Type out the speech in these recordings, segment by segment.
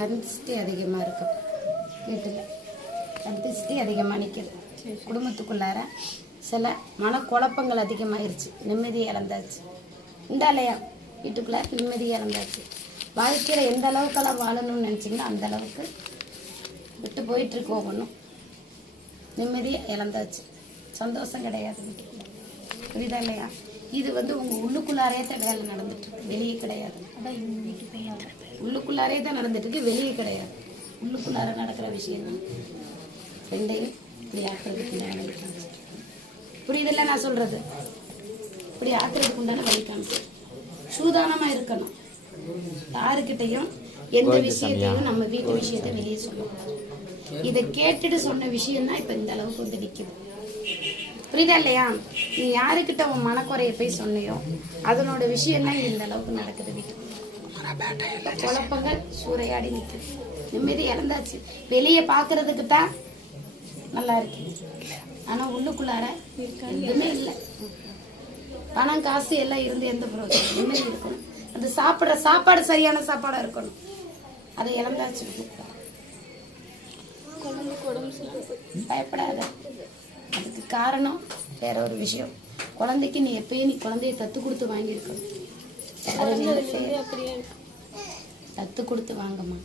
கண் திருஷ்டி அதிகமாக இருக்கும். வீட்டில் கண் திருஷ்டி அதிகமாக நிற்கிது. குடும்பத்துக்குள்ளார சில மனக்குழப்பங்கள் அதிகமாகிருச்சு. நிம்மதி இழந்தாச்சு. இந்த இல்லையா வீட்டுக்குள்ளார நிம்மதி இழந்தாச்சு. வாழ்க்கையில் எந்த அளவுக்கெல்லாம் வாழணும்னு நினச்சிங்கன்னா அந்த அளவுக்கு விட்டு போயிட்டுருக்கு. ஒவ்வொன்றும் நிம்மதியை இழந்தாச்சு. சந்தோஷம் கிடையாது வீட்டுக்குள்ள. புரியுதா இல்லையா? இது உங்கள் உள்ளுக்குள்ளாரே தான் வேலை நடந்துட்டுருக்கு, வெளியே கிடையாது. அதான் உள்ளுக்குள்ளாரே தான் நடந்துட்டுருக்கு, வெளியே கிடையாது. உள்ளுக்குள்ளார நடக்கிற விஷயம் தான் ரெண்டையும் இப்படி ஆக்குறதுக்கு புரியுதில்ல நான் சொல்கிறது? இப்படி ஆக்குறதுக்கு உண்டான வழி காமிச்சு சூதானமாக இருக்கணும். யாருக்கிட்டையும் எந்த விஷயத்தையும் நம்ம வீட்டு விஷயத்தை வெளியே சொல்லக்கூடாது. இதை கேட்டுட்டு சொன்ன விஷயம்தான் இப்போ இந்த அளவுக்கு நிற்குது. புரியுதா இல்லையா? நீ யாருக்கிட்ட உன் மனக்குறைய போய் சொன்னியோ அதனோட விஷயம்தான் இந்த அளவுக்கு நடக்குது. வீட்டுக்கு குழப்பங்கள் சூறையாடி நிற்குது. நிம்மதி இழந்தாச்சு. வெளியே பார்க்கறதுக்கு தான் நல்லா இருக்கு, ஆனால் உள்ளுக்குள்ளார எதுவுமே இல்லை. பணம் காசு எல்லாம் இருந்து எந்த பிரயோஜனம்? நிம்மதி இருக்கணும். அந்த சாப்பிட்ற சாப்பாடு சரியான சாப்பாடாக இருக்கணும். அதை இழந்தாச்சு. பயப்படாத. அதுக்கு காரணம் வேற ஒரு விஷயம். குழந்தைக்கு நீ எப்பயும் குழந்தைய தத்து கொடுத்து வாங்கியிருக்கணும். தத்து கொடுத்து வாங்கம்மா.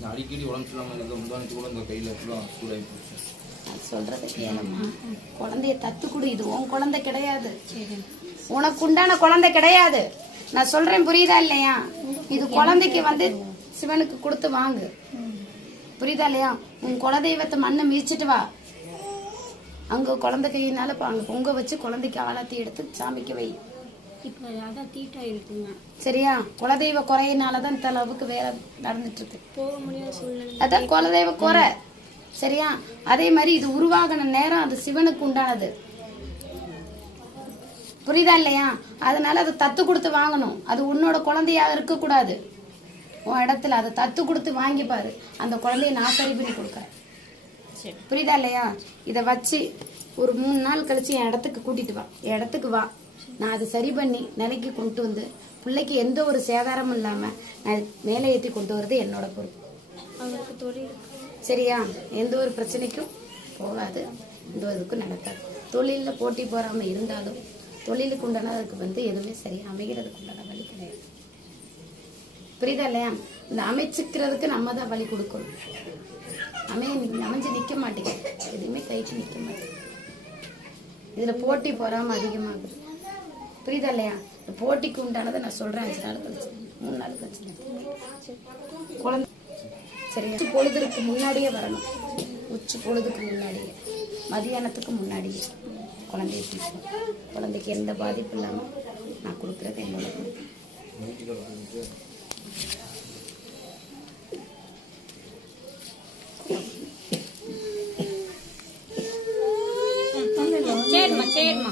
சொல்றது கேளம்மா. குழந்தைய தத்து கொடு. இது உன் குழந்தை கிடையாது, உனக்கு உண்டான குழந்தை கிடையாது. நான் சொல்றேன், புரியுதா இல்லையா? இது குழந்தைக்கு சிவனுக்கு கொடுத்து வாங்கு. புரியுதா இல்லையா? உன் குலதெய்வத்தை மண்ணை மிதிச்சிட்டு வா. அங்க குழந்தை கையினால அங்க பொங்க வச்சு குழந்தைக்கு ஆளாத்தி எடுத்து சாமிக்கு வை. சரியா? குலதெய்வ குறையினாலதான் இந்த அளவுக்கு வேலை நடந்துட்டு இருக்கு. போக முடியாது. அதான் குலதெய்வ குறை. சரியா? அதே மாதிரி இது உருவாகின நேரம் அது சிவனுக்கு உண்டானது. புரியுதா இல்லையா? அதனால அதை தத்து கொடுத்து வாங்கணும். அது உன்னோட குழந்தையாக இருக்கக்கூடாது. உன் இடத்துல அதை தத்து கொடுத்து வாங்கிப்பாரு. அந்த குழந்தைய நான் சரி பண்ணி கொடுக்குறேன். புரியுதா இல்லையா? இதை வச்சு ஒரு 3 நாள் கழிச்சு என் இடத்துக்கு கூட்டிட்டு வா. என் இடத்துக்கு வா. நான் அதை சரி பண்ணி நிலைக்கு கொண்டு வந்து பிள்ளைக்கு எந்த ஒரு சேதாரமும் இல்லாம நான் மேலே ஏற்றி கொண்டு வரது என்னோட பொறுப்பு. சரியா? எந்த ஒரு பிரச்சனைக்கும் போகாது, எந்த இதுக்கும் நடக்காது. தொழிலில் போட்டி போறாம இருந்தாலும் தொழிலுக்கு உண்டானதுக்கு எதுவுமே சரியா அமைகிறதுக்கு உண்டான வழி கிடையாது. புரியுதா இல்லையா? இந்த அமைச்சுக்கிறதுக்கு நம்ம தான் வழி கொடுக்கணும். அமைஞ்சு நிற்க மாட்டேங்குது, எதுவுமே கைக்கு நிற்க மாட்டேங்குது. இதுல போட்டி போறாம அதிகமாகுது. புரியுதா இல்லையா? இந்த போட்டிக்கு உண்டானதை நான் சொல்றேன். 5 நாள் கழிச்சு 3 நாள் கழிச்சு குழந்தை சரியா பொழுதுக்கு முன்னாடியே வரணும். உச்சி பொழுதுக்கு முன்னாடியே, மதியானத்துக்கு முன்னாடியே குழந்தைய தூக்கணும். குழந்தைக்கு எந்த பாதிப்பும் இல்லாமல் நான் கொடுக்குறது என்னோட பொறுப்பு. சரிம்மா.